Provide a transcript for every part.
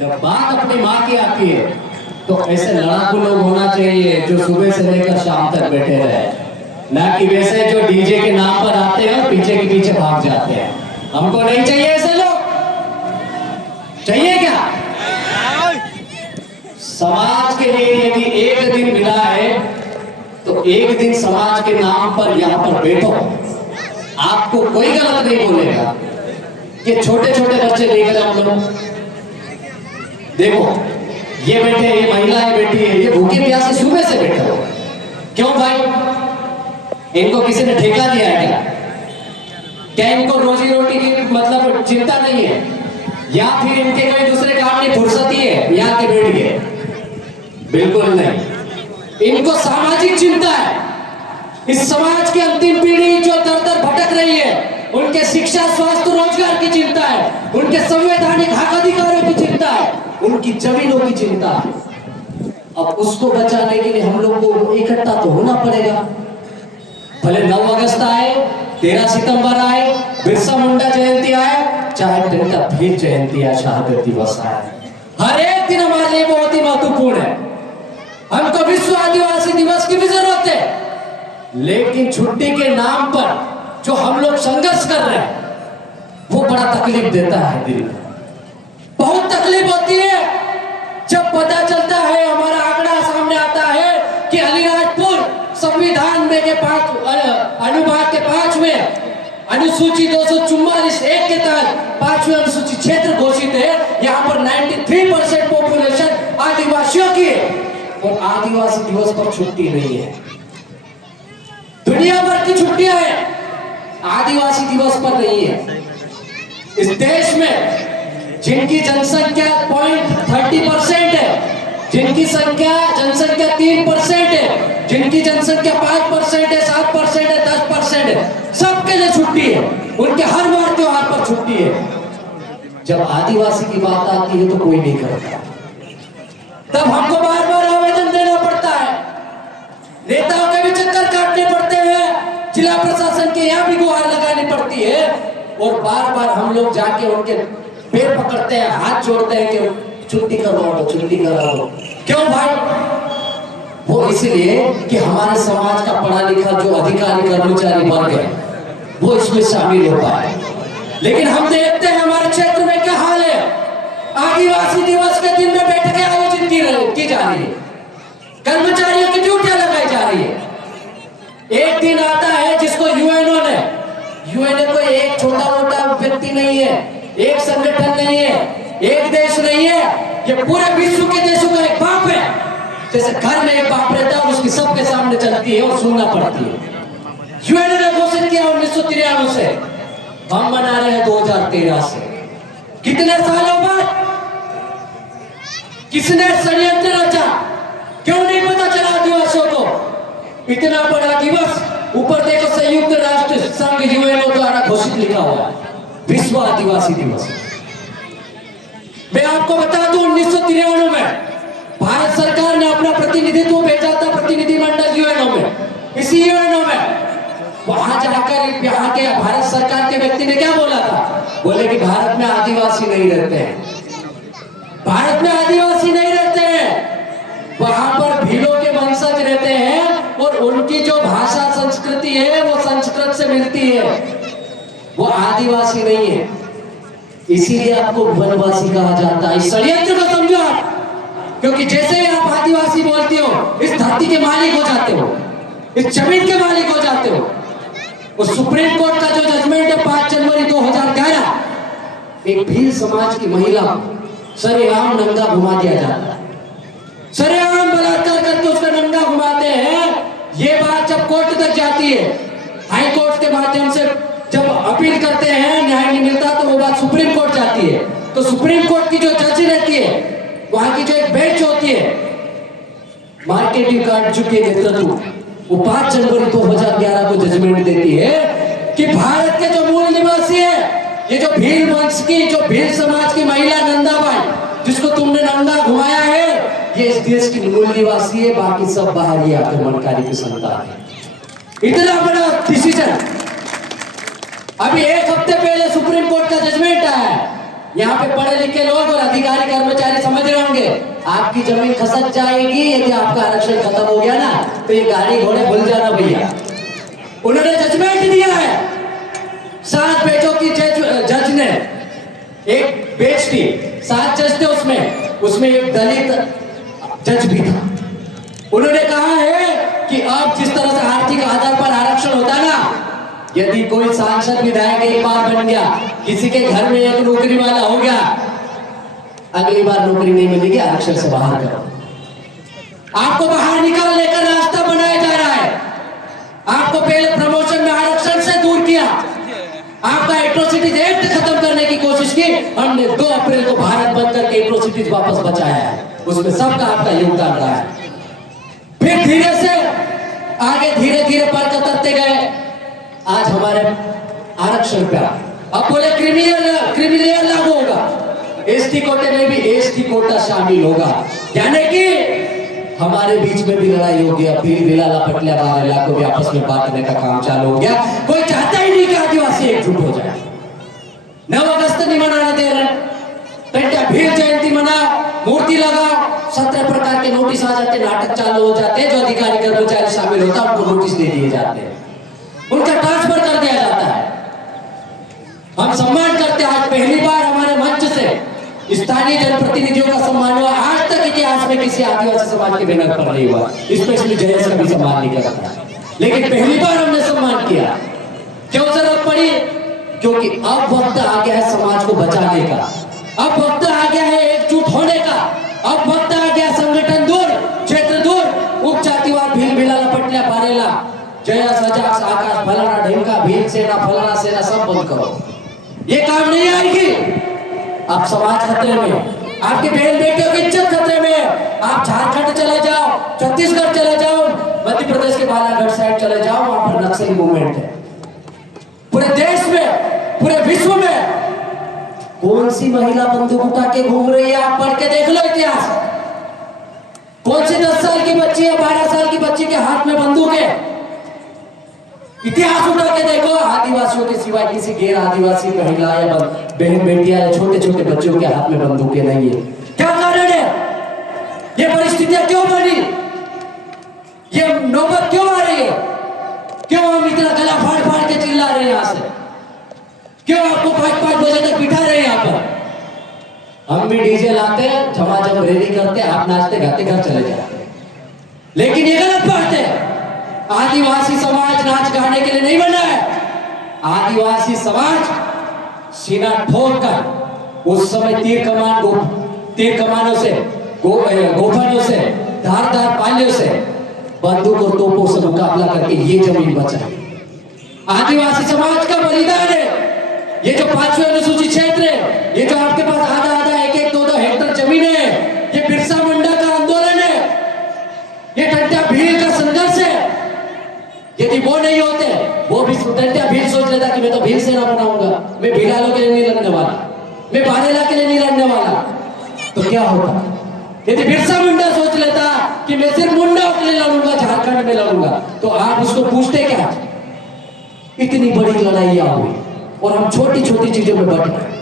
जब बात अपनी माँ की आती है तो ऐसे लड़ाकू लोग होना चाहिए जो सुबह से लेकर शाम तक बैठे रहे, ना कि वैसे जो डीजे के नाम पर आते हैं और पीछे के पीछे भाग जाते हैं। हमको नहीं चाहिए ऐसे लोग। चाहिए क्या? समाज के लिए यदि एक दिन मिला है तो एक दिन समाज के नाम पर यहाँ पर बैठो। आपको कोई गलत नहीं बोलेगा। ये छोटे छोटे बच्चे देख रहे हम लोग, देखो ये बैठे, ये महिलाएं बैठी है, ये भूखे प्यासे सुबह से बैठे हो। क्यों भाई? इनको किसी ने ठेका दिया है क्या? क्या इनको रोजी रोटी की मतलब चिंता नहीं है, या फिर इनके कोई दूसरे काम की फुर्सत ही है यहाँ के बैठ गए? बिल्कुल नहीं। इनको सामाजिक चिंता है। इस समाज की अंतिम पीढ़ी जो दर दर भटक रही है, उनके शिक्षा, स्वास्थ्य, रोजगार की चिंता है, उनके संवैधानिक हक अधिकारों की चिंता है, उनकी जमीनों की चिंता है। अब उसको बचाने के लिए हम लोग को इकट्ठा तो होना पड़ेगा। भले 9 अगस्त आए, 13 सितंबर आए, बिरसा मुंडा जयंती आए, चाहे 10 भील जयंती या शहादत दिवस आए, हर एक दिन हमारे लिए बहुत ही महत्वपूर्ण है। हमको विश्व आदिवासी दिवस की भी जरूरत है, लेकिन छुट्टी के नाम पर जो हम लोग संघर्ष कर रहे हैं वो बड़ा तकलीफ देता है। दिल बहुत तकलीफ होती है जब पता चलता है, हमारा आंकड़ा सामने आता है कि अलीराजपुर संविधान में के 5 अनुभाग के 5वें अनुसूची 244(1) के तहत 5वें अनुसूची क्षेत्र घोषित है। यहाँ पर 93% पॉपुलेशन आदिवासियों की है और आदिवासी दिवस पर छुट्टी नहीं है। दुनिया भर की छुट्टियां हैं, आदिवासी दिवस पर नहीं है। इस देश में जिनकी जनसंख्या 0.30% है, जिनकी जनसंख्या 3% है, जिनकी जनसंख्या 5% है, 7% है, 10% है, सबके लिए छुट्टी है। उनके हर बार त्योहार पर छुट्टी है। जब आदिवासी की बात आती है तो कोई नहीं करता। तब हमको बार बार आवेदन देना पड़ता है, नेताओं के भी चक्कर काटने पड़ते हैं, जिला प्रशासन के यहाँ भी गुहार लगानी पड़ती है, और बार बार हम लोग जाके उनके पैर पकड़ते हैं, हाथ जोड़ते हैं कि छुट्टी करवा दो, छुट्टी करा दो। क्यों भाई? वो इसलिए कि हमारे समाज का पढ़ा लिखा जो अधिकारी कर्मचारी वर्ग है वो इसमें शामिल हो पाए। लेकिन हम देखते हैं हमारे क्षेत्र में क्या हाल है। आदिवासी दिवस के दिन में बैठकें आयोजित की जा रही है, कर्मचारियों की ड्यूटियां लगाई जा रही है। एक दिन आता है जिसको यूएनओ कोई एक छोटा मोटा व्यक्ति नहीं है, एक संगठन नहीं है, एक देश नहीं है, ये पूरे विश्व के देशों का एक बाप है। जैसे घर में एक बाप रहता है और उसकी सबके सामने चलती है और सुनना पड़ती है। यूएनओ ने घोषित किया 1993 से, हम मना रहे हैं 2013 से। कितने सालों बाद? किसने षड्यंत्र रचा? क्यों नहीं पता चला आदिवासियों को? इतना बड़ा दिवस, ऊपर देखो संयुक्त राष्ट्र संघ यूएनओ द्वारा घोषित लिखा हुआ है, विश्व आदिवासी दिवस। मैं आपको बता दूं 1993 में भारत सरकार ने अपना प्रतिनिधित्व भेजा था, प्रतिनिधिमंडल यूएनओ में। इसी यूएनओ में वहां जाकर यहाँ के भारत सरकार के व्यक्ति ने क्या बोला था? बोले कि भारत में आदिवासी नहीं रहते हैं, भारत में आदिवासी नहीं रहते हैं, वहां पर भीलों के वंशज रहते हैं और उनकी जो भाषा संस्कृति है वो संस्कृत से मिलती है, वो आदिवासी नहीं है। इसीलिए आपको वनवासी कहा जाता है। इस षड्यंत्र को समझो आप, क्योंकि जैसे ही आप आदिवासी बोलते हो इस धरती के मालिक हो जाते हो, इस जमीन के मालिक हो जाते हो। और सुप्रीम कोर्ट का जो जजमेंट है 5 जनवरी 2011, एक भील समाज की महिला सरेआम नंगा घुमा दिया जाता है, सरेआम बलात्कार करके उसका नंगा घुमाते हैं। ये बात जब कोर्ट तक जाती है, हाई कोर्ट के माध्यम से जब अपील करते हैं, न्याय नहीं मिलता तो वो बात सुप्रीम कोर्ट जाती है। तो सुप्रीम कोर्ट की जो जज रहती है, वहां की जो एक बेंच होती है, मार्केटिंग कार्ड के नेतृत्व, वो 5 जनवरी 2011 को जजमेंट देती है कि भारत के जो मूल निवासी है, ये जो भील वंश की, जो भील समाज की महिला नंदाबाई, जिसको तुमने नंगा घुमाया है, ये इस देश की मूल निवासी है, बाकी सब बाहरी आक्रमणकारी की संतान है। इतना बड़ा डिसीजन अभी 1 हफ्ते पहले सुप्रीम कोर्ट का जजमेंट आया है। यहाँ पे पढ़े लिखे लोग और अधिकारी कर्मचारी समझ रहे होंगे आपकी जमीन खसक जाएगी यदि आपका आरक्षण खत्म हो गया ना, तो ये गाड़ी घोड़े भूल जाना भैया। उन्होंने जजमेंट दिया है 7 बेचों की जज ने, एक बेच थी, 7 जज थे उसमें एक दलित जज भी था। उन्होंने कहा है कि अब जिस तरह से आर्थिक आधार पर आरक्षण होता है ना, यदि कोई सांसद विधायक एक बार बन गया, किसी के घर में एक नौकरी वाला हो गया, अगली बार नौकरी नहीं मिलेगी, आरक्षण से बाहर करो। आपको बाहर निकालने का रास्ता बनाया जा रहा है। आपको पहले प्रमोशन में आरक्षण से दूर किया, आपका एट्रोसिटीज एक्ट खत्म करने की कोशिश की, हमने 2 अप्रैल को भारत बंद करके एट्रोसिटीज वापस बचाया है, उसमें सबका आपका योगदान रहा है। फिर धीरे से आगे धीरे धीरे पर कतरते गए, आज हमारे आरक्षण पे अब बोले क्रिमिनल लागू होगा, एसटी कोटे में भी एसटी कोटा शामिल होगा, यानी कि हमारे बीच में भी लड़ाई हो गया, फिर बिलाला पटलिया बारेला को भी आपस में बांटने का काम चालू हो गया। कोई चाहता ही नहीं कि आदिवासी एकजुट हो जाए। 9 अगस्त नहीं मनाने दे रहे, टंट्या भील जयंती मनाओ, मूर्ति लगाओ, 17 प्रकार के नोटिस आ जाते, नाटक चालू हो जाते हैं। जो अधिकारी कर्मचारी शामिल होता है उनको नोटिस दे दिए जाते हैं, उनका ट्रांसफर कर दिया जाता है। हम सम्मान करते हैं, आज पहली बार हमारे मंच से स्थानीय जनप्रतिनिधियों का सम्मान हुआ। आज तक इतिहास में किसी आदिवासी समाज के बैनर पर नहीं हुआ, स्पेशली जयेश का भी सम्मान नहीं करता, लेकिन पहली बार हमने सम्मान किया। क्यों जरूरत पड़ी? क्योंकि अब वक्त आ गया है समाज को बचाने का, अब वक्त आ गया है एकजुट होने का, अब वक्त आ गया संगठन दूर, क्षेत्र दूर, उप जातिवाद, भील बिलाला पटलिया बारेला, जया सजाक आकाश फलाना ढेमका भील सेना फलाना सेना सब बंद करो, ये काम नहीं आएगी। अब समाज खतरे में, आपके बहन बेटियों की इज्जत खतरे में। आप झारखंड चले जाओ, छत्तीसगढ़ चले जाओ, मध्य प्रदेश के बालाघाट साइड चले जाओ, वहां पर नक्सली मूवमेंट है। पूरे देश में, पूरे विश्व में कौन सी महिला बंदूक उठा के घूम रही है? आप पढ़ के देख लो इतिहास। कौन सी 10 साल की बच्ची है, 12 साल की बच्ची के हाथ में बंदूक है? इतिहास उठा के देखो। आदिवासियों के सिवाय किसी गैर आदिवासी महिला या बहन बेटियां या छोटे छोटे बच्चों के हाथ में बंदूकें नहीं है। क्या कारण है? ये परिस्थितियां क्यों बनी? ये नौबत क्यों आ रही है? क्यों हम इतना गला फाड़ फाड़ के चिल्ला रहे हैं यहां से? क्यों आपको 5-5 बजे तक बिठा रहे हैं यहाँ पर? हम भी डीजे लाते हैं, झमाझम रैली करते, आप नाचते गाते घर चले जाते हैं, लेकिन ये गलत बात है। आदिवासी समाज नाच गाने के लिए नहीं बना है। आदिवासी समाज सीना ठोक कर उस समय तीर कमानों से, गोफनों से, धारदार पालियों से, बंदूक और तोपों से मुकाबला करके ये जमीन बचाई। आदिवासी समाज का बलिदान है। ये जो 5वें अनुसूचित क्षेत्र है, ये जो आपके पास आधा 1-1, 2-2 हेक्टेयर जमीन है, ये बिरसा मुंडा का आंदोलन है, ये टंट्या भील का संघर्ष है। यदि वो नहीं होते, वो भी टंट्या भील सोच लेता कि मैं तो भील सेना बनाऊंगा, मैं भिलालों के लिए नहीं लड़ने वाला, मैं बारेला के लिए नहीं लड़ने वाला, तो क्या होता? यदि बिरसा मुंडा सोच लेता कि मैं सिर्फ मुंडाओं के लिए लड़ूंगा, झारखंड में लड़ूंगा, तो आप उसको पूछते क्या? इतनी बड़ी लड़ाइयां हुई और हम छोटी छोटी चीजों में बट गए।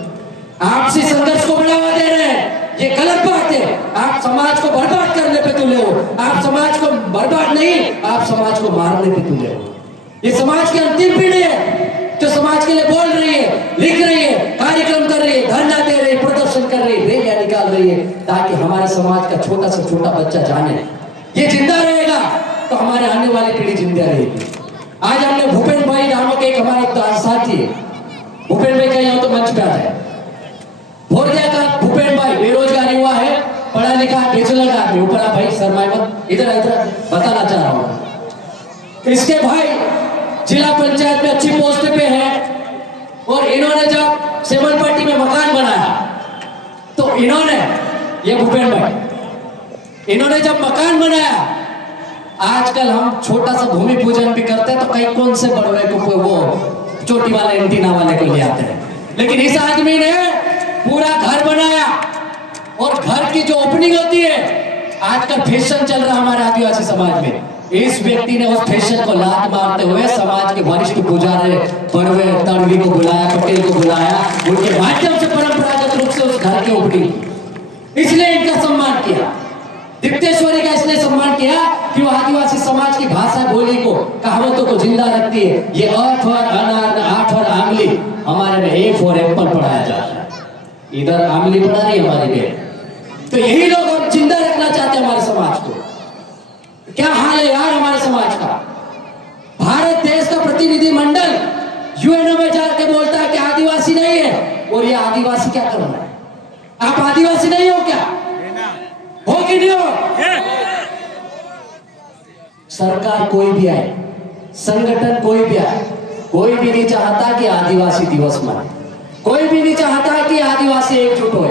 आपसी संघर्ष को बढ़ावा दे रहे हैं, ये गलत बात है। आप समाज को बर्बाद करने पे तुले हो। आप समाज को बर्बाद नहीं, आप समाज को मारने पे तुले हो। ये समाज की अंतिम पीढ़ी है जो समाज के लिए बोल रही है, लिख रही है, कार्यक्रम कर रही है, धरना दे रही है, प्रदर्शन कर रही है, रैलियां निकाल रही है, ताकि हमारे समाज का छोटा से छोटा बच्चा जाने ये जिंदा रहेगा तो हमारे आने वाली पीढ़ी जिंदा रहेगी। आज हमने भूपेन भाई नामक एक हमारे साथी है, भूपेन भाई कहीं तो मंच पे आता है। भोरदिया का भूपेन भाई बेरोजगार युवा है, पढ़ा लिखा है, बैचलर का आदमी। ऊपर भाई शर्माए मत, इधर बताना चाह रहा हूँ। इसके भाई जिला पंचायत में अच्छी पोस्ट पे है और इन्होंने जब सेमनपट्टी में मकान बनाया तो इन्होंने, ये भूपेन भाई, इन्होंने जब मकान बनाया, आजकल हम छोटा सा भूमि पूजन भी करते हैं तो कहीं कौन से बड़वे को वो चोटी वाले एंटीना वाले को ले आते हैं, लेकिन इस आदमी ने पूरा घर बनाया और घर की जो ओपनिंग होती है, आजकल फैशन चल रहा हमारे आदिवासी समाज में, इस व्यक्ति ने उस फैशन को लात मारते हुए समाज के वरिष्ठ पुजारी बड़वे तड़वी को बुलाया, पटेल को बुलाया, उनके माध्यम से परंपरागत रूप से उस घर की ओपनिंग की, इसलिए इनका सम्मान किया। दिप्तेश्वरी का इसलिए सम्मान किया कि वो आदिवासी समाज की भाषा बोली को, कहावतों को जिंदा रखती है। ये आठ और अनार, आठ और आमली, हमारे में एक और एप्पल पढ़ाया जाता है, इधर आमली पढ़ा रही है हमारी बेट। तो यही लोग हम जिंदा रखना चाहते हैं हमारे समाज को। क्या हाल है यार हमारे समाज का। भारत देश का प्रतिनिधि मंडल यूएनओ में जाके बोलता है कि आदिवासी नहीं है, और ये आदिवासी क्या कर रहा है? आप आदिवासी नहीं हो क्या? हो कि नहीं हो? सरकार कोई भी आए, संगठन कोई भी आए, कोई भी नहीं चाहता कि आदिवासी दिवस मनाए, कोई भी नहीं चाहता कि आदिवासी एकजुट हो।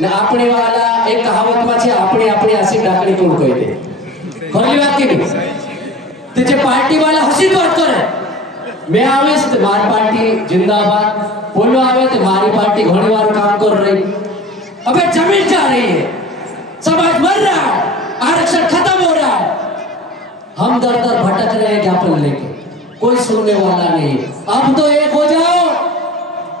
न अपने वाला एक कहावत में छे, अपने अपने हसी डाकड़ी कोण कोई दे, खरी बात की नहीं। तो जे पार्टी वाला हसी बात करे, मैं आवे तो मारी पार्टी जिंदाबाद, बोलो आवे तो मारी पार्टी घणी बार काम कर रही। अबे जमीन जा रही है, समाज मर रहा है, आरक्षण खत्म हो रहा है, हम दर दर भटक रहे हैं ज्ञापन लेके, कोई सुनने वाला नहीं है। अब तो एक हो जाओ।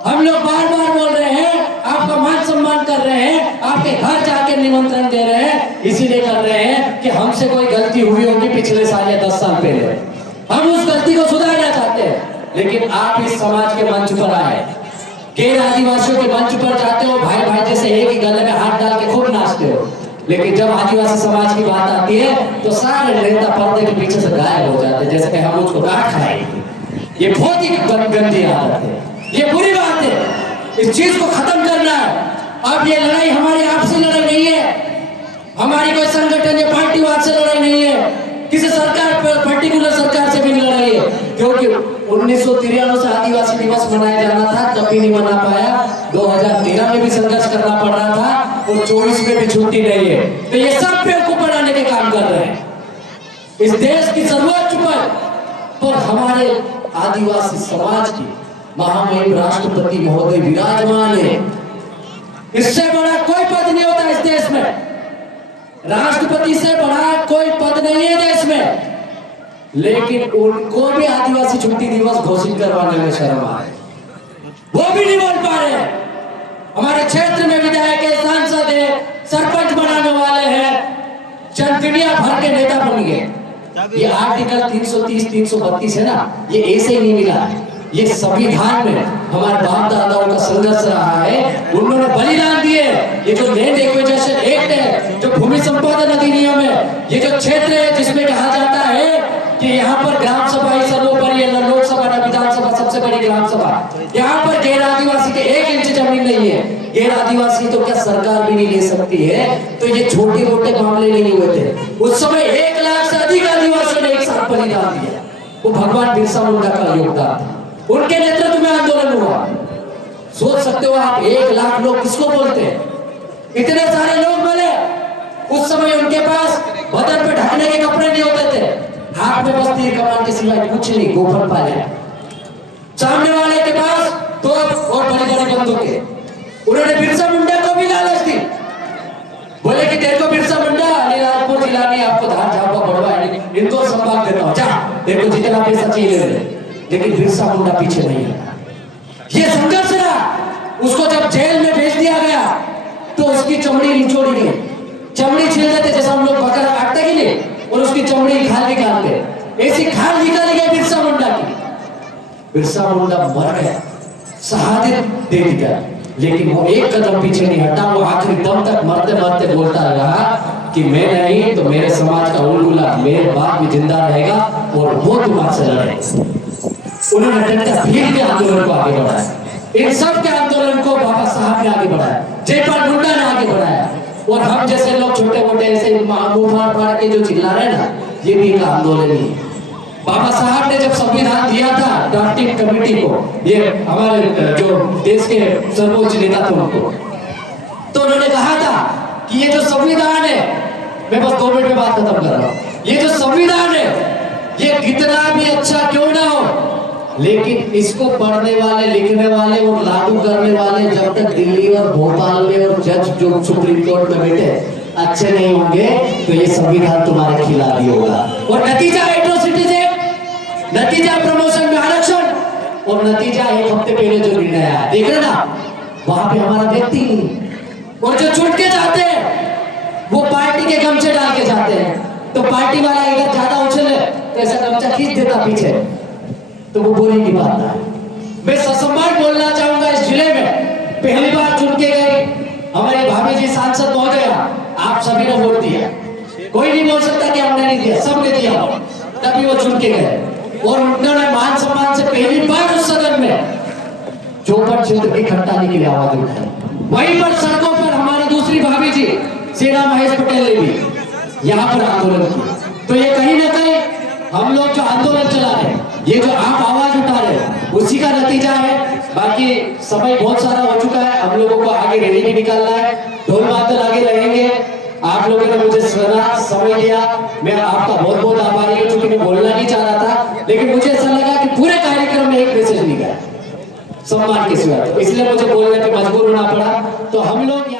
हम लोग बार बार बोल रहे हैं, आपका मान सम्मान कर रहे हैं, आपके घर जाके निमंत्रण दे रहे हैं, इसीलिए कर रहे हैं कि हमसे कोई गलती हुई होगी पिछले साल या 10 साल पहले, हम उस गलती को सुधारना चाहते हैं। लेकिन आप इस समाज के मंच पर आए, गैर आदिवासियों के मंच पर जाते हो, भाई भाई जैसे एक ही गले में हाथ डाल के खूब नाचते हो, लेकिन जब आदिवासी समाज की बात आती है तो सारे नेता पर्दे के पीछे से गायब हो जाते हैं, जैसे कि हम उसको काट खाएंगे। ये बहुत ही गंदी आदत है, ये बुरी बात है, इस चीज को खत्म करना है। अब ये लड़ाई हमारी आपसी लड़ाई नहीं है, हमारी कोई संगठन या पार्टीवाद से लड़ाई नहीं है, किसी सरकार पर पर्टिकुलर सरकार से भी लड़ाई है। क्योंकि 1993 से आदिवासी दिवस मनाया जाना था, तब भी नहीं मना पाया, 2013 में भी संघर्ष करना पड़ रहा था, और 24 में भी छुट्टी नहीं है। तो ये सब बेवकूफ बनाने के काम कर रहे हैं। इस देश की सर्वोच्च पर हमारे आदिवासी समाज की महामहिम राष्ट्रपति महोदय विराजमान है। इससे बड़ा कोई पद नहीं होता इस देश में, राष्ट्रपति से बड़ा कोई पद नहीं है देश में, लेकिन उनको भी आदिवासी छुट्टी दिवस घोषित करवाने में शर्म आ है, वो भी नहीं बोल पा रहे। हमारे क्षेत्र में विधायक है, सांसद है, सरपंच बनाने वाले हैं, दुनिया भर के नेता बन गए। ये आर्टिकल 330, 332 है ना, ये ऐसे ही नहीं मिला है, ये संविधान में हमारे बाप दादाओं का संघर्ष रहा है, उन्होंने बलिदान दिए। ये जो लैंड एक्विजिशन एक्ट है, जो भूमि संपादन अधिनियम है, ये जो क्षेत्र है जिसमें कहा जाता है कि यहाँ पर ग्राम सभा ही सर्वोपरि है, लोकसभा न विधानसभा सबसे बड़ी ग्राम सभा, यहाँ पर गैर आदिवासी के 1 इंच जमीन नहीं है, गैर आदिवासी तो क्या सरकार भी नहीं ले सकती है। तो ये छोटे मोटे मामले नहीं हुए थे, उस समय 1 लाख से अधिक आदिवासियों ने एक साथ बलिदान दिया, वो भगवान बिरसा मुंडा का योगदान था, उनके नेतृत्व में आंदोलन हुआ। सोच सकते हो आप, 1 लाख लोग किसको बोलते हैं, इतने सारे लोग मिले। उस समय उनके पास बदन पे ढकने के कपड़े नहीं होते थे, हाथ में बस तीर कमान के सिवाय कुछ नहीं, गोफर पाले। सामने वाले के पास तोप और बड़ी बड़ी बंदूकें। उन्होंने बिरसा मुंडा को भी लालच दी, बोले कि तेरे को बिरसा मुंडा अलीराजपुर जिला में आपको धार झापा बढ़वा इनको संभाग देता हूं, जा तेरे को जितना पैसा चाहिए ले ले। लेकिन बिरसा मुंडा पीछे नहीं है। ये संघर्ष रहा। उसको जब जेल में भेज दिया गया तो उसकी चमड़ी निचोड़ी गई, चमड़ी छील देते जैसे हम लोग बकरा काटते कि नहीं, और उसकी चमड़ी खाल निकालते, ऐसी खाल निकाली गई बिरसा मुंडा की। बिरसा मुंडा मर गया, शहादत दे दिया, लेकिन वो एक कदम पीछे नहीं हटा। वो आखिरी दम तक मरते मरते बोलता रहा कि मैं नहीं तो मेरे समाज का उलगुला मेरे बाद में जिंदा रहेगा और वो तुम्हारे से लड़ेगा। उन्होंने डंडा भीड़ के आंदोलन को आगे बढ़ाया, इन सब के आंदोलन को बाबा साहब ने आगे बढ़ाया, जयपाल मुंडा ने आगे बढ़ाया, और हम जैसे लोग छोटे मोटे ऐसे मुंह फाड़ के जो चिल्ला रहे ना, ये भी एक आंदोलन ही है। बाबा साहब ने जब संविधान दिया था ड्राफ्टिंग कमेटी को, ये हमारे जो देश के सर्वोच्च नेता थे उनको, तो उन्होंने कहा था कि ये जो संविधान है, मैं बस 2 मिनट में बात खत्म कर रहा हूँ, ये जो संविधान है ये कितना भी अच्छा क्यों ना हो, लेकिन इसको पढ़ने वाले, लिखने वाले और लागू करने वाले जब तक दिल्ली और भोपाल में और जज जो सुप्रीम कोर्ट में बैठे अच्छे नहीं होंगे तो ये संविधान तुम्हारे खिलाफ ही होगा। और नतीजा एट्रोसिटीज एक्ट, नतीजा प्रमोशन में आरक्षण, और नतीजा 1 हफ्ते पहले जो निर्णय आया, देख रहे ना, वहां पे हमारा व्यक्ति नहीं। और जो छुट के जाते हैं वो पार्टी के गमछे डाल के जाते हैं, तो पार्टी वाला इधर ज्यादा उछले तो ऐसा गमछा खींच देता पीछे, तो वो बोली की बात है। मैं ससम्मान बोलना चाहूंगा, इस जिले में पहली बार चुन के गए हमारे भाभी जी सांसद महोदया, आप सभी ने वोट दिया, कोई नहीं बोल सकता कि हमने नहीं दिया, सबने दिया, तभी वो चुन के गए। और उन्होंने मान सम्मान से पहली बार उस सदन में चौपट क्षेत्र की खट्टाली के लिए आवाज उठाई। वहीं पर सड़कों पर हमारी दूसरी भाभी जी सेना महेश पटेल ने भी यहाँ पर आंदोलन किया। तो ये कहीं ना कहीं हम लोग जो आंदोलन चला रहे, ये जो आप आवाज उठा रहे, उसी का नतीजा है। बाकी समय बहुत सारा हो चुका है, हम लोगों को आगे रैली भी निकालना है, ढोल मादल आगे रहेंगे। आप लोगों ने मुझे सुना, समय दिया, मैं आपका बहुत बहुत आभारी हूँ, क्योंकि मैं बोलना नहीं चाह रहा था, लेकिन मुझे ऐसा लगा कि पूरे कार्यक्रम में एक मैसेज निकला सम्मान के सिवा, तो इसलिए मुझे बोलने पे मजबूर होना पड़ा। तो हम लोग